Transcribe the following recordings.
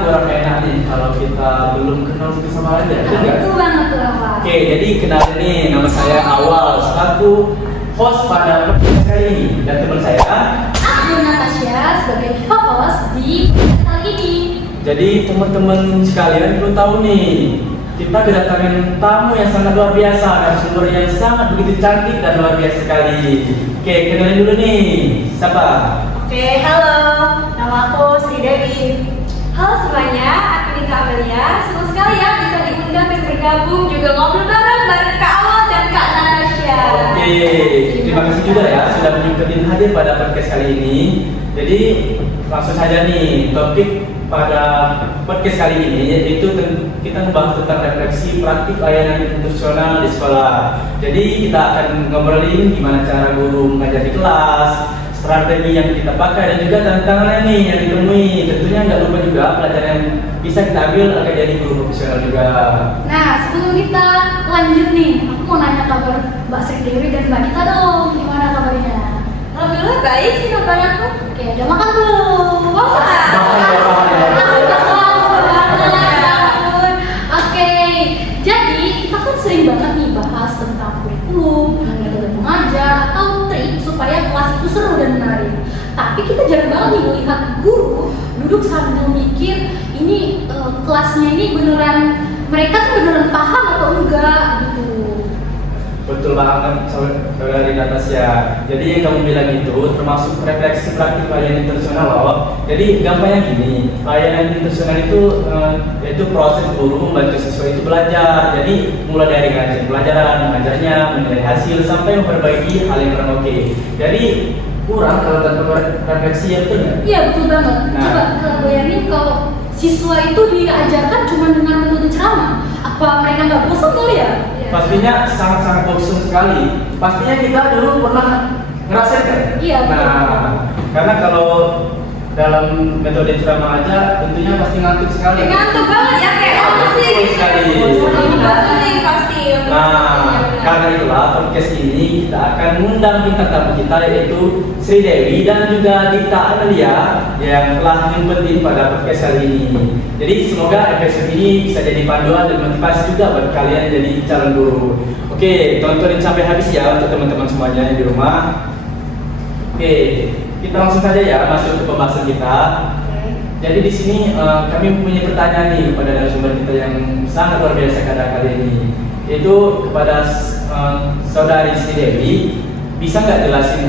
kurang enak nih kalau kita belum kenal satu sama lain ya. Betul banget tuh Pak. Oke, jadi kenalin nih, nama saya Awal, selaku host pada podcast kali ini. Dan teman saya, Aku Natasha sebagai co-host di podcast kali ini. jadi teman-teman sekalian perlu tahu nih, kita kedatangan tamu yang sangat luar biasa, narasumber yang sangat begitu cantik dan luar biasa sekali. Oke, kenalin dulu nih, siapa? Oke, halo. Nama aku Sri Dewi. Halo semuanya, aku Nika Amelia. Senang sekali ya bisa diundang dan bergabung juga ngobrol bareng Kak Awal dan Kak Natasha. Oke, terima kasih juga ya sudah menyempetin hadir pada podcast kali ini. Jadi langsung saja nih, topik pada podcast kali ini yaitu kita membahas tentang refleksi praktik layanan institusional di sekolah. Jadi kita akan ngobrolin gimana cara guru mengajar di kelas, strategi yang kita pakai dan juga tantangan nih yang ditemui. Tentunya nggak lupa juga pelajaran yang bisa kita ambil agar jadi guru profesional juga. Nah, sebelum kita lanjut nih, aku mau nanya kabar Mbak Sri Dewi dan Mbak Nita dong. Gimana kabarnya? Alhamdulillah baik sih kabar aku. Oke, udah makan belum? Oke, jadi kita kan sering banget nih bahas tentang kurikulum, metode mengajar, atau trik supaya kelas itu seru dan menarik. Tapi kita jarang banget nih melihat guru duduk sambil mikir ini kelasnya ini beneran mereka tuh beneran paham atau enggak gitu. Betul banget saudari Natasha. Jadi yang kamu bilang itu termasuk refleksi praktik layanan internasional loh. Jadi gampangnya gini, layanan internasional itu yaitu proses guru membantu siswa itu belajar. Jadi mulai dari ngajar pelajaran, mengajarnya, menilai hasil sampai memperbaiki hal yang kurang oke. Jadi kurang kalau tanpa refleksi ya, betul nggak? Iya betul banget. Nah. Coba bayangin kalau siswa itu diajarkan cuma dengan metode ceramah, apa mereka nggak bosan kali ya? Pastinya sangat-sangat bosan sekali. Pastinya kita dulu pernah ngerasain kan? Iya, betul. Nah, karena kalau dalam metode ceramah aja tentunya pasti ngantuk sekali. Ngantuk banget ya kayak apa sih? Betul sekali. Bosan pasti. Nah, karena itulah podcast ini kita akan mengundang bintang tamu kita yaitu Sri Dewi dan juga Dita Amelia yang telah nyempetin pada podcast kali ini. Jadi semoga episode ini bisa jadi panduan dan motivasi juga buat kalian yang jadi calon guru. Oke, tontonin sampai habis ya untuk teman-teman semuanya yang di rumah. Oke, kita langsung saja ya masuk ke pembahasan kita. Jadi di sini kami punya pertanyaan nih kepada narasumber kita yang sangat luar biasa kali ini, yaitu kepada saudari Sri Dewi. Bisa nggak jelasin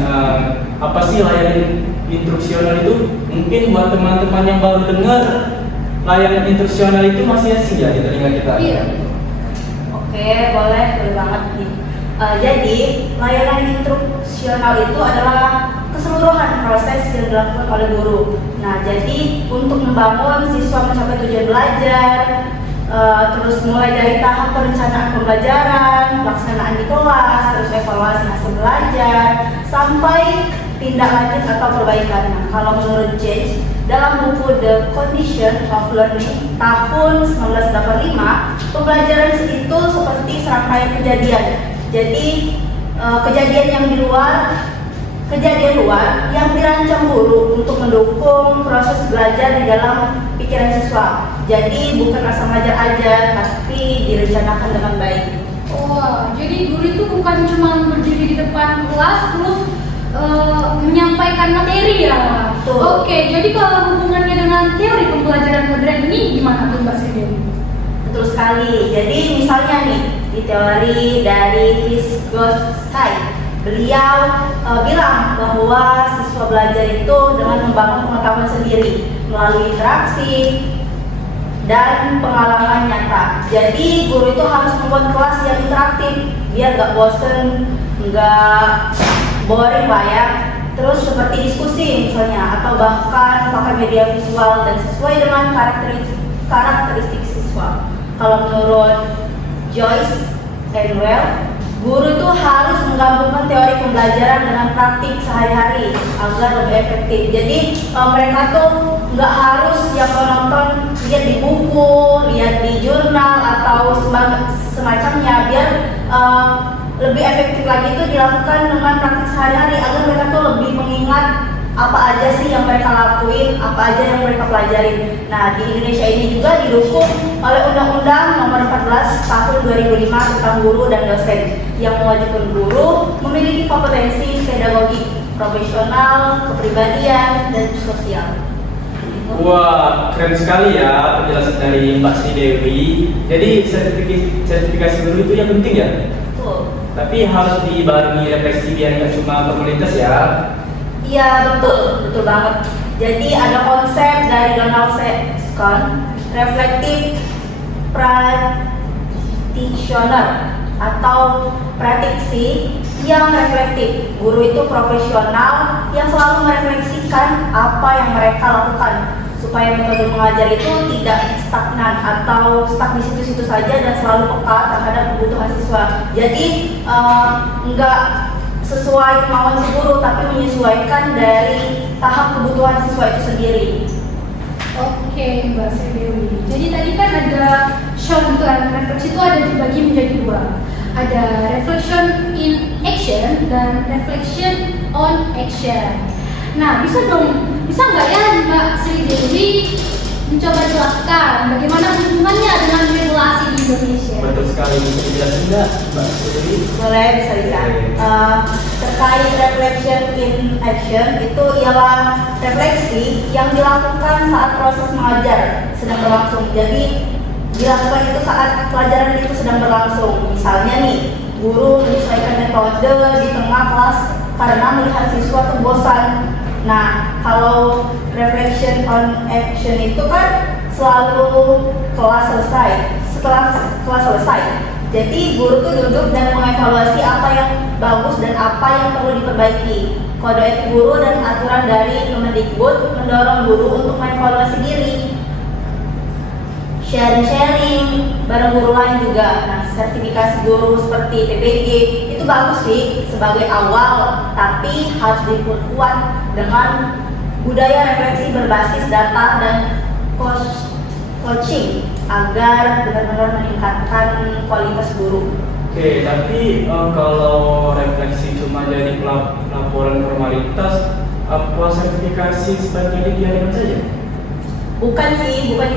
apa sih layanan instruksional itu? Mungkin buat teman-teman yang baru dengar, layanan instruksional itu masih asing ya di telinga kita. Iya. Oke, boleh banget nih. Jadi layanan instruksional itu adalah keseluruhan proses yang dilakukan oleh guru. Nah, jadi untuk membangun siswa mencapai tujuan belajar, terus mulai dari tahap perencanaan pembelajaran, pelaksanaan di kelas, terus evaluasi hasil belajar, sampai tindak lanjut atau perbaikan. Nah, kalau menurut James, dalam buku The Condition of Learning tahun 1985, pembelajaran itu seperti serangkaian kejadian. Jadi kejadian luar yang dirancang guru untuk mendukung proses belajar di dalam pikiran siswa. Jadi bukan asal ngajar aja, tapi direncanakan dengan baik. Wah, jadi guru itu bukan cuma berdiri di depan kelas terus menyampaikan materi ya. Betul. Oke, jadi kalau hubungannya dengan teori pembelajaran modern ini gimana tuh Mbak Sri Dewi? Betul sekali. Jadi misalnya nih di teori dari Vygotsky, beliau bilang bahwa siswa belajar itu dengan membangun pengetahuan sendiri melalui interaksi dan pengalaman nyata. Jadi guru itu harus membuat kelas yang interaktif biar gak bosen, gak boring lah ya. Terus seperti diskusi misalnya, atau bahkan pakai media visual dan sesuai dengan karakteristik siswa. Kalau menurut Joyce and Well, guru itu harus menggabungkan teori pembelajaran dengan praktik sehari-hari agar lebih efektif. Jadi mereka tuh nggak harus yang menonton lihat di buku, lihat di jurnal atau semacamnya, biar lebih efektif lagi itu dilakukan dengan praktik sehari-hari agar mereka tuh lebih mengingat apa aja sih yang mereka lakuin, apa aja yang mereka pelajarin. Nah, di Indonesia ini juga didukung oleh Undang-Undang Nomor 14 Tahun 2005 tentang guru dan dosen yang mewajibkan guru memiliki kompetensi pedagogi, profesional, kepribadian, dan sosial. Wah, keren sekali ya penjelasan dari Mbak Sri Dewi. Jadi sertifikasi guru itu yang penting ya? Betul. Tapi harus dibarengi refleksi biar nggak cuma formalitas ya. Iya, betul banget. Jadi ada konsep dari Donald Scott, reflective practitioner atau praktisi yang reflektif. Guru itu profesional yang selalu merefleksikan apa yang mereka lakukan supaya metode mengajar itu tidak stagnan atau stuck di situ-situ saja dan selalu peka terhadap kebutuhan siswa. Jadi enggak sesuai kemauan si guru tapi menyesuaikan dari tahap kebutuhan siswa itu sendiri. Oke, Mbak Sri Dewi. Jadi tadi kan ada shown dan refleksi itu ada dibagi menjadi dua. Ada reflection in action dan reflection on action. Nah, bisa nggak ya Mbak Sri Dewi mencoba jelaskan bagaimana hubungannya dengan regulasi di Indonesia? Betul sekali, bisa dijelasin nggak Mbak Sri Dewi? Boleh, bisa. Terkait reflection in action itu ialah refleksi yang dilakukan saat proses mengajar sedang berlangsung. Jadi dilakukan itu saat pelajaran itu sedang berlangsung. Misalnya nih, guru menyesuaikan metode di tengah kelas karena melihat siswa tuh bosan. Nah, kalau reflection on action itu kan selalu kelas selesai. Setelah kelas selesai, jadi guru tuh duduk dan mengevaluasi apa yang bagus dan apa yang perlu diperbaiki. Kode etik guru dan aturan dari Kemendikbud mendorong guru untuk mengevaluasi diri. Sharing bareng guru lain juga. Nah, sertifikasi guru seperti PPG itu bagus sih sebagai awal, tapi harus diperkuat dengan budaya refleksi berbasis data dan coaching agar benar-benar meningkatkan kualitas guru. Oke, tapi kalau refleksi cuma dari laporan formalitas, apa sertifikasi sebagai diadakan saja? Bukan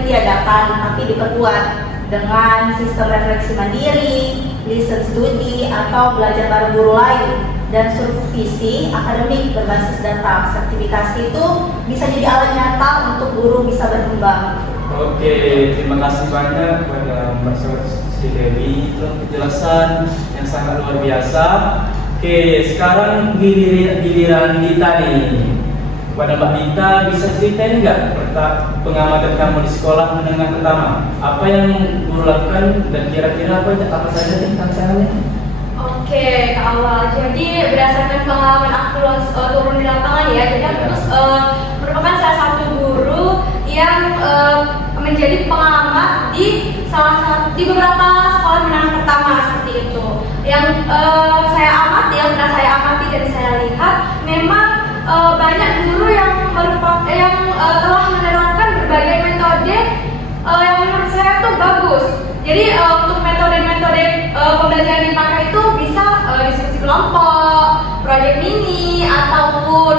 ditiadakan, tapi diperkuat dengan sistem refleksi mandiri, listen studi, atau belajar bareng guru lain, dan supervisi akademik berbasis data. Sertifikasi itu bisa jadi alat nyata untuk guru bisa berkembang. Oke, terima kasih banyak kepada Mbak Sri Dewi untuk penjelasan yang sangat luar biasa. Oke, sekarang giliran Dita nih. Kepada Mbak Dita, bisa ceritain nggak pengamatan kamu di sekolah menengah pertama? Apa yang guru lakukan dan kira-kira apa saja nih tantangannya? Oke, ke awal. Jadi berdasarkan pengalaman aku turun di lapangan ya, jadi aku terus merupakan salah satu guru yang menjadi pengamat di beberapa sekolah menengah pertama seperti itu. Yang saya amati dan saya lihat memang banyak guru yang telah menerapkan berbagai metode yang menurut saya tuh bagus. Jadi untuk metode-metode pembelajaran dipakai itu bisa diskusi kelompok, proyek mini, ataupun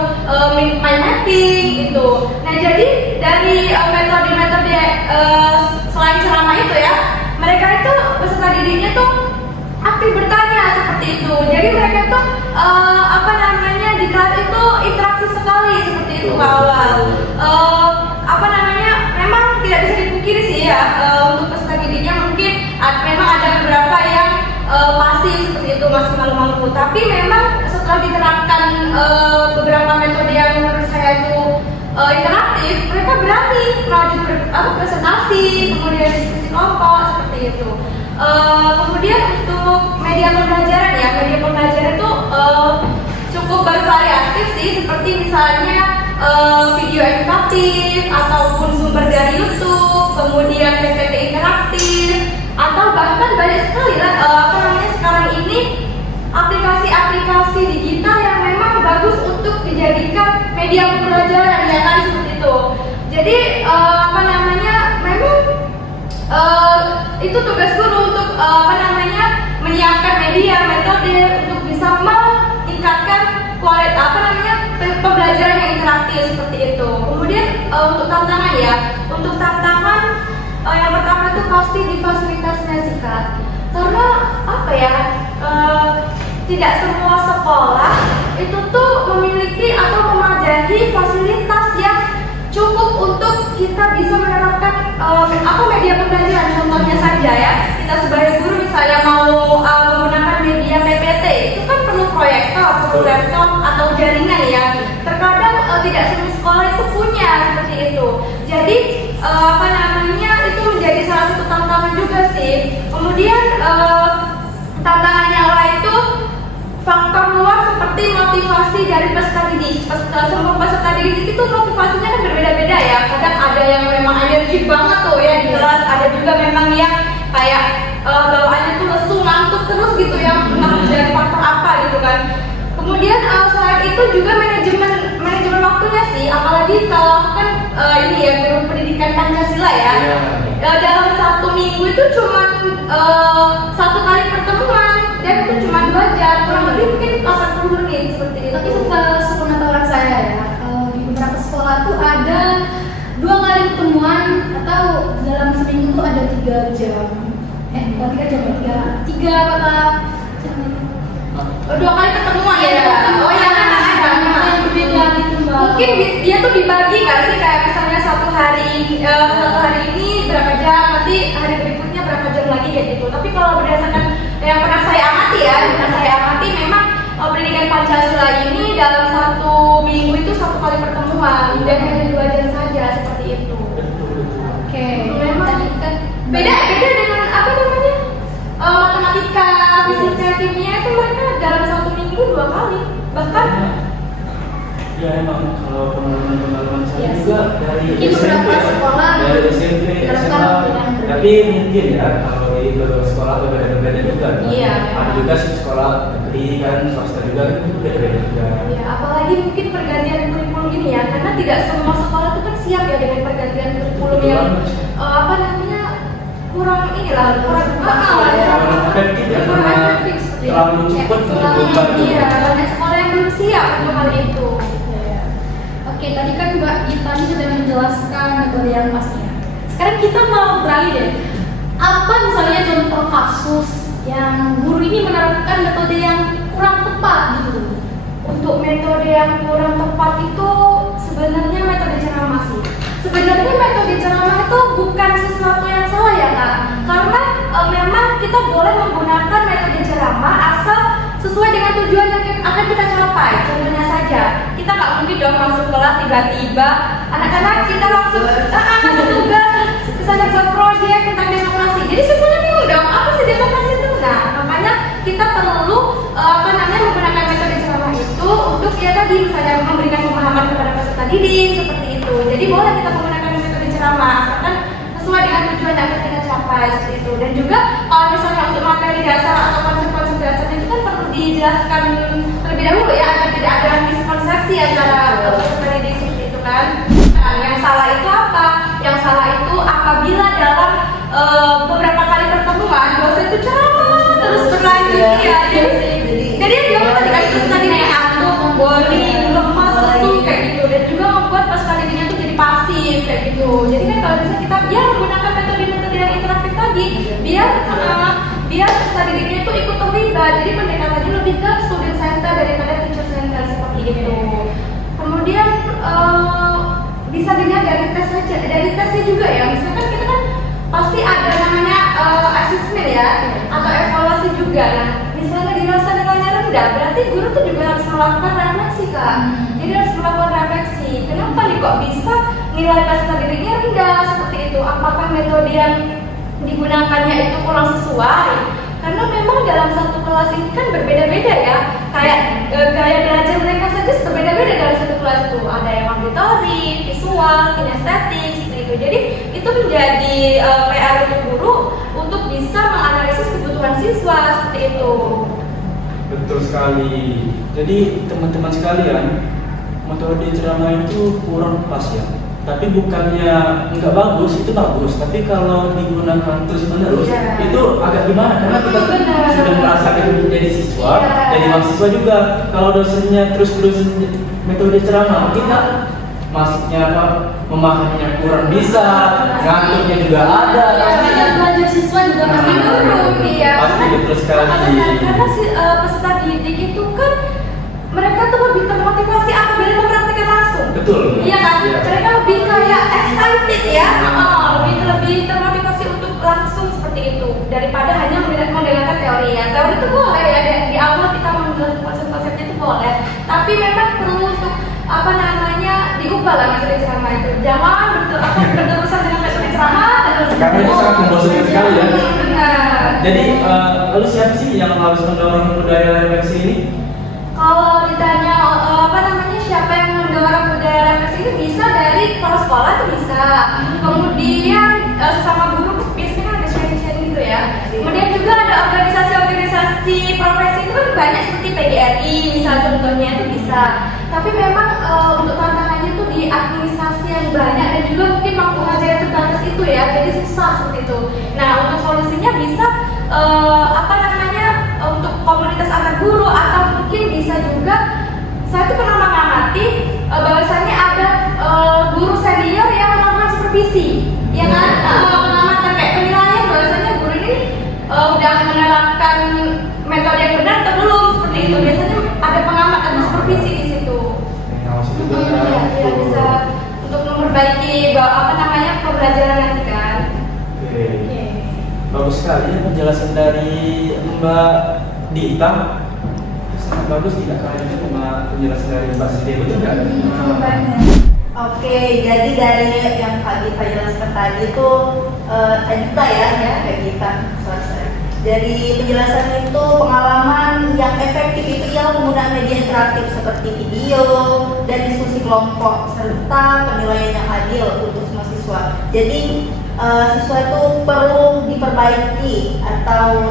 mind mapping gitu. Nah, jadi dari metode-metode selain ceramah itu ya, mereka itu peserta didiknya tuh aktif bertanya seperti itu. Jadi mereka tuh di kelas itu interaktif sekali seperti itu ke awal. Memang tidak bisa dipungkiri sih ya, untuk peserta didiknya mungkin memang ada beberapa yang pasif seperti itu, masih malu-malu. Tapi memang setelah diterapkan beberapa metode yang menurut saya itu interaktif, mereka berani maju presentasi, kemudian diskusi kelompok seperti itu. Kemudian untuk media pembelajaran itu cukup bervariatif sih, seperti misalnya video edukatif ataupun sumber dari YouTube, kemudian PPT interaktif, atau bahkan banyak sekali sekarang ini aplikasi-aplikasi digital yang memang bagus untuk dijadikan media pembelajaran ya kan, seperti itu. Jadi memang itu tugas guru untuk menyiapkan media metode untuk bisa meningkatkan kualitas pembelajaran yang interaktif. untuk tantangan ya. Untuk tantangan yang pertama itu pasti di fasilitasnya sih Kak. Karena apa ya? Tidak semua sekolah itu tuh memiliki atau memadai fasilitas yang cukup untuk kita bisa menerapkan media pembelajaran. Contohnya saja ya, kita sebagai guru misalnya mau menggunakan media PPT, itu kan perlu proyektor, perlu laptop atau jaringan ya. Terkadang tidak semua sekolah itu punya seperti itu. Jadi itu menjadi salah satu tantangan juga sih. Kemudian tantangan yang lain itu faktor luar seperti motivasi dari peserta didik. Semua peserta didik itu motivasinya kan berbeda-beda ya. Kadang ada yang memang energi banget tuh ya di kelas, ada juga memang yang kayak bawaannya tuh lesu, ngantuk terus gitu ya, dari faktor apa gitu kan. Kemudian selain itu juga manajemen waktunya sih, apalagi kalau kan ini ya guru pendidikan Pancasila ya. Dalam 1 minggu itu cuma 1 kali pertemuan dan itu cuma 2 jam, kurang lebih mungkin 80 menit seperti itu. Tapi sepengetahuan saya ya, kalau di beberapa sekolah tuh ada 2 kali pertemuan atau dalam seminggu tuh ada 3 jam. Bukan 3 jam, 3 kata 2 kali pertemuan ya. Oh ya kan ada yang berbeda gitu Mbak. Mungkin dia tuh dibagi nggak sih, kayak misalnya satu hari ini berapa jam, nanti hari berikutnya berapa jam lagi kayak gitu. Tapi kalau berdasarkan yang pernah saya amati memang pendidikan Pancasila ini dalam 1 minggu itu 1 kali pertemuan dan hanya 2 jam saja seperti itu. Oke. Memang Tadi kan beda dengan apa namanya matematika, fisika, kimia itu mereka dalam 1 minggu 2 kali bahkan. Ya emang kalau pengalaman saya Iya juga sih. dari Mungkin SMP, beberapa sekolah dari SMP, menerapkan SMA, yang berbeda. tapi mungkin ya kalau di beberapa sekolah berbeda-beda juga. Iya. Ada juga sekolah negeri kan, swasta juga kan beda-beda juga. Ya, apalagi mungkin pergantian kurikulum ini ya, karena tidak semua sekolah itu kan siap ya dengan pergantian kurikulum yang kurang efektif ya, kurang karena efektif seperti itu. terlalu cepat berubah. Iya, banyak sekolah yang belum siap untuk hal itu. Oke, tadi kan Mbak Gitani sudah menjelaskan metode yang pastinya. Sekarang kita mau beralih deh. Apa misalnya contoh kasus yang guru ini menerapkan metode yang kurang tepat gitu? Untuk metode yang kurang tepat itu sebenarnya metode ceramah sih. Sebenarnya metode ceramah itu bukan sesuatu yang salah ya Kak. Karena memang kita boleh menggunakan metode ceramah asal sesuai dengan tujuan yang akan kita capai. Contohnya saja, kita nggak mungkin dong masuk kelas tiba-tiba anak-anak kita langsung ngasih tugas misalnya buat proyek tentang demokrasi. Jadi sebenarnya bingung dong, apa sih demokrasi itu? Nah, makanya kita perlu menggunakan metode ceramah itu untuk ya tadi misalnya memberikan pemahaman kepada peserta didik seperti itu. Jadi boleh kita menggunakan metode ceramah asalkan sesuai dengan tujuan yang akan kita capai seperti itu. Dan juga kalau misalnya untuk materi dasar atau konsep-konsep dasar itu kan perlu dijelaskan terlebih dahulu ya agar tidak ada miskonsepsi antara peserta didik seperti itu kan. Nah, yang salah itu apa? Yang salah itu apabila dalam beberapa kali pertemuan dosen itu ceramah terus berlanjut ya. Jadi yang dia tadi kan peserta didiknya ngantuk, boring, lemas, lesu kayak gitu, dan juga membuat peserta didiknya tuh jadi pasif kayak gitu. Jadi kan kalau bisa kita menggunakan metode-metode yang interaktif tadi, biar peserta didiknya itu ikut terlibat. Jadi pendekatannya lebih ke student center daripada teacher center seperti itu. Kemudian bisa dilihat dari tes saja, dari tesnya juga ya. Misalkan kita kan pasti ada namanya assessment ya, atau evaluasi juga. Nah, misalnya dirasa nilainya rendah, berarti guru tuh juga harus melakukan refleksi Kak. Jadi harus melakukan refleksi. Kenapa nih kok bisa nilai peserta didiknya rendah seperti itu? Apakah metode yang digunakannya itu kurang sesuai? Karena memang dalam satu kelas ini kan berbeda-beda ya. Kayak gaya belajar mereka saja berbeda-beda dalam satu kelas itu. Ada yang auditori, visual, kinestetik seperti itu. Jadi itu menjadi PR untuk guru untuk bisa menganalisis kebutuhan siswa seperti itu. Betul sekali. Jadi teman-teman sekalian, metode ceramah itu kurang pas ya. Tapi bukannya nggak bagus, itu bagus. Tapi kalau digunakan terus-menerus, itu agak gimana? Karena kita sudah merasakan jadi siswa, jadi mahasiswa juga. Kalau dosennya terus-terus metode ceramah, kita masuknya apa memahaminya kurang bisa, ngantuknya juga ada. Iya, belajar siswa juga pasti menurun ya. Pasti betul sekali. Karena si peserta didik itu kan mereka tuh lebih termotivasi apabila mempraktikkan langsung. Betul. Iya kan? Iya. Mereka lebih kayak excited ya, lebih termotivasi untuk langsung seperti itu daripada hanya mendengarkan teori ya. Teori itu boleh ya di awal kita mendengar konsep-konsepnya itu boleh, tapi memang perlu untuk apa namanya diubah lah metode ceramah itu. Jangan berterusan dengan metode ceramah terus. Karena itu sangat membosankan sekali ya. Benar. Jadi lalu siapa sih yang harus mendorong budaya refleksi ini? Kalau ditanya apa namanya siapa yang mendorong budaya refleksi itu bisa dari kepala sekolah itu bisa. Kemudian sesama guru biasanya kan ada sharing-sharing gitu ya. Kemudian juga ada organisasi-organisasi profesi itu kan banyak seperti PGRI misal contohnya itu bisa. Tapi memang untuk tantangannya tuh di administrasi yang banyak dan juga mungkin waktu ngajar yang terbatas itu ya, jadi susah seperti itu. Nah untuk solusinya bisa apa namanya untuk komunitas antar guru atau mungkin bisa juga saya tuh pernah mengamati bahwasannya ada guru senior yang melakukan supervisi, ya kan? Pengamatan kayak penilaian bahwasannya guru ini udah menerapkan metode yang benar atau belum seperti itu. Biasanya ada pengamat atau supervisi di situ. Iya, bisa untuk memperbaiki apa namanya pembelajaran nanti kan. Oke. Bagus sekali ya penjelasan dari Mbak Dita. Sangat bagus tidak kalah juga sama penjelasan dari Mbak Siti, betul nggak? Oke, jadi dari yang Kak Gita jelaskan tadi itu Gita ya, Kak Gita. Sorry. Dari penjelasan itu pengalaman yang efektif itu ialah penggunaan media interaktif seperti video dan diskusi kelompok serta penilaian yang adil untuk semua siswa. Jadi siswa itu perlu diperbaiki atau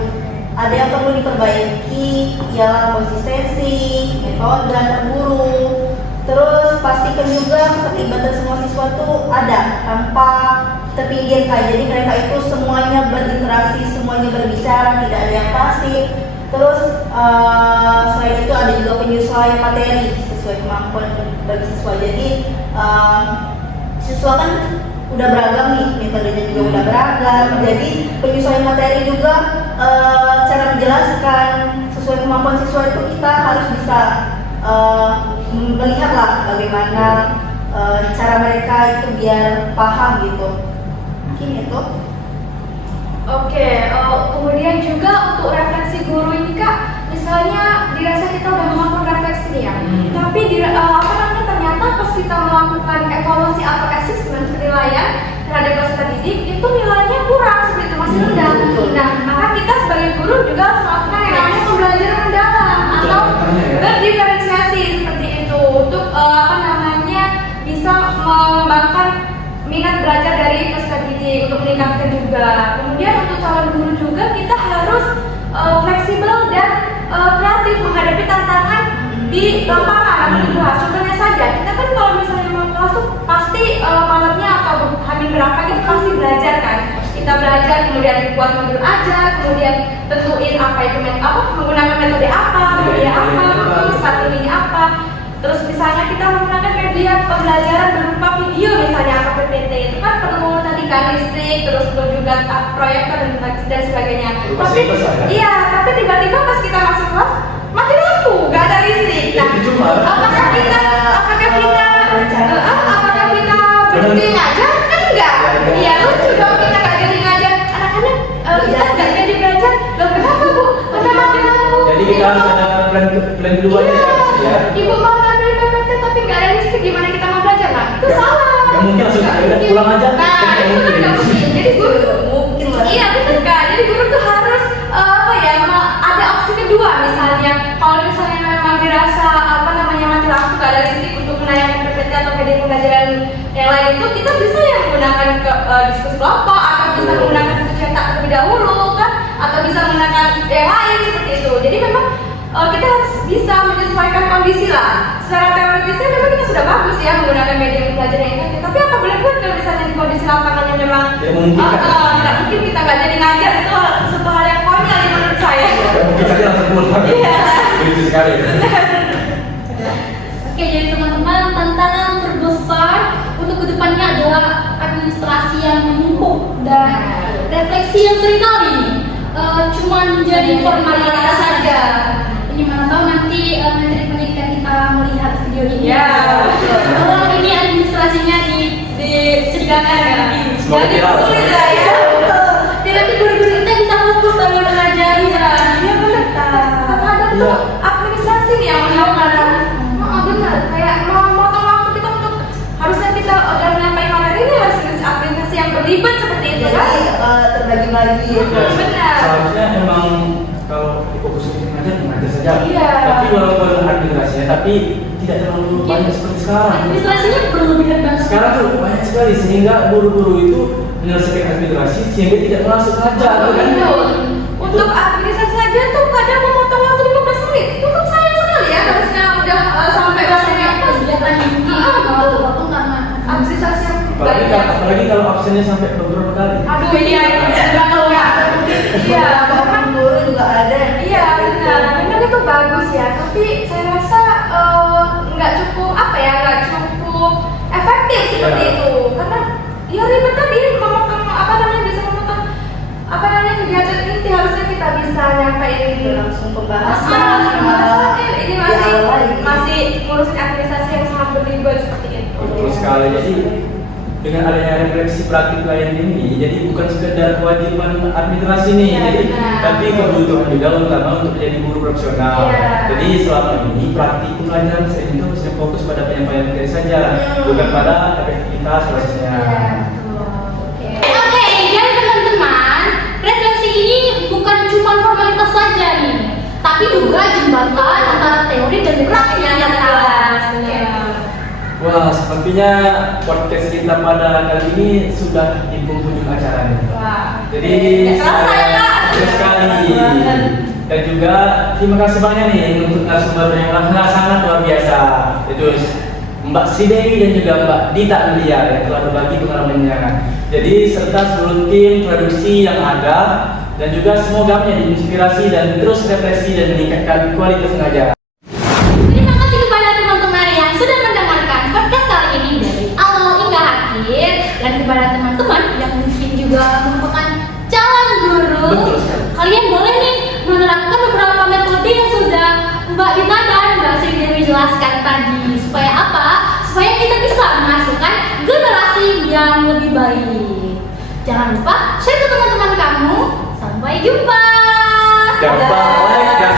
ada yang perlu diperbaiki ialah konsistensi, metode antar guru. Terus pastikan juga keterlibatan semua siswa itu ada tanpa terpinggirkan. Jadi mereka itu semuanya berinteraksi, semuanya berbicara, tidak ada yang pasif. Terus selain itu ada juga penyesuaian materi sesuai kemampuan bagi siswa. Jadi siswa kan udah beragam nih, metodenya juga udah beragam. Jadi penyesuaian materi juga cara menjelaskan sesuai kemampuan siswa itu kita harus bisa melihatlah bagaimana cara mereka itu biar paham gitu. Mungkin itu. Oke, kemudian juga untuk refleksi guru ini Kak, misalnya dirasa kita udah melakukan refleksi nih ya, tapi ternyata pas kita melakukan evaluasi atau assessment penilaian terhadap peserta didik itu nilainya kurang seperti itu, masih rendah. Nah, maka kita sebagai guru juga harus melakukan yang namanya pembelajaran mendalam atau berdiferensiasi seperti itu untuk bisa mengembangkan minat belajar dari peserta didik untuk meningkatkan juga. Kemudian untuk calon guru juga kita harus fleksibel dan kreatif menghadapi tantangan di lapangan. Contohnya saja, kita kan kalau misalnya mau kelas tuh pasti malamnya atau hamil berapa gitu pasti belajar kan. Kita belajar kemudian buat modul ajar, kemudian tentuin apa itu menggunakan metode apa, media apa, strateginya apa. Terus misalnya kita menggunakan media pembelajaran berupa video misalnya atau PPT itu kan perlu tadi kan listrik, terus perlu juga proyektor dan sebagainya. Tapi tiba-tiba pas kita masuk kelas mati lampu, nggak ada listrik. Nah, apakah kita berhenti ngajar? Kan enggak. Iya lucu dong kita nggak jadi ngajar. Anak-anak kita nggak jadi belajar. Loh kenapa Bu? Karena mati lampu. Jadi kita harus ada plan kedua ya. Ibu mau ngambil PPT tapi nggak ada listrik, gimana kita mau belajar? Nah, itu salah. Yang mungkin langsung pulang aja. Nah, itu kan nggak mungkin. Jadi guru tuh Mungkin lah. iya betul kan. Jadi guru tuh harus ada opsi kedua misalnya. Kalau misalnya memang dirasa mati lampu nggak ada listrik untuk menayangkan PPT atau media pembelajaran yang lain itu, kita bisa ya menggunakan diskusi kelompok atau bisa menggunakan buku cetak terlebih dahulu kan, atau bisa menggunakan yang lain seperti itu. Jadi memang kita harus bisa menyesuaikan kondisi lah. Secara teoritisnya memang kita sudah bagus ya menggunakan media pembelajaran yang efektif. Tapi apa boleh buat kalau misalnya di kondisi lapangannya memang tidak mungkin kita nggak jadi ngajar, itu suatu hal yang konyol ya menurut saya. Mungkin saja langsung pulang. Iya. Lucu sekali. Oke, jadi teman-teman tantangan terbesar kedepannya adalah administrasi yang menumpuk dan refleksi yang seringkali cuma menjadi formalitas saja. Ini mana tahu nanti Menteri Pendidikan kita melihat video ini. Ya, Tolong ini administrasinya disediakan ya. Semoga jadi viral. sulit lah ya. Biar nanti guru-guru kita bisa fokus dalam mengajari. Iya benar. Kadang Iya. tuh administrasi nih yang menghambat. Benar. Kayak memotong waktu kita untuk harusnya kita dalam menyampaikan materi ini harus ngisi aplikasi yang berlibat seperti itu kan? Jadi terbagi-bagi. Benar. Seharusnya memang kalau difokusin mengajar saja. Iya. Tapi walaupun administrasinya, tapi tidak terlalu banyak seperti sekarang. Administrasinya berlebihan banget. Sekarang tuh banyak sekali sehingga guru-guru itu menyelesaikan administrasi sehingga tidak langsung ngajar. Kan? Betul. Untuk administrasi saja tuh kadang memotong waktu 15 menit. Itu kan sayang sekali ya. Harusnya udah sampai rasanya Kegiatan ini walaupun karena administrasi yang Apalagi, banyak. apalagi kalau absennya sampai beberapa kali. Aduh iya, betul ya. Iya, karena Guru juga ada. iya benar. Memang itu bagus ya. Tapi saya rasa nggak cukup apa ya, nggak cukup efektif seperti Iya. itu. Karena ya ribet tadi memotong apa namanya bisa memotong apa namanya kegiatan inti harusnya kita bisa nyampein di Langsung pembahasan. ini masih ngurusin administrasi yang sangat berlibat seperti itu. Betul sekali. Jadi dengan adanya refleksi praktik lain ini, jadi bukan sekedar kewajiban administrasi nih, Iya, jadi benar. tapi kebutuhan juga utama untuk menjadi guru profesional. Iya. Jadi selama ini praktik pembelajaran saya itu harusnya fokus pada penyampaian materi saja, bukan pada efektivitas prosesnya. Iya, betul. Oke. Oke, jadi teman-teman, refleksi ini bukan cuma formalitas saja nih, tapi juga jembatan antara teori dan praktik yang jelas. Wah, sepertinya podcast kita pada kali ini sudah di penghujung acaranya. Wah. Jadi Nggak kerasa ya, Kak? senang sekali. Dan juga terima kasih banyak nih untuk narasumber yang sangat luar biasa. Itu Mbak Sridewi dan juga Mbak Dita Melia yang telah berbagi pengalamannya. Jadi serta seluruh tim produksi yang ada dan juga semoga menjadi inspirasi dan terus refleksi dan meningkatkan kualitas pengajaran. Terima kasih kepada teman-teman yang sudah mendengarkan podcast kali ini dari awal hingga akhir, dan kepada teman-teman yang mungkin juga merupakan calon guru. Betul sekali. Kalian boleh nih menerapkan beberapa metode yang sudah Mbak Dita dan Mbak Sridewi jelaskan tadi. Supaya apa? Supaya kita bisa menghasilkan generasi yang lebih baik. Jangan lupa share ke teman-teman kamu. Sampai jumpa. Jangan lupa like dan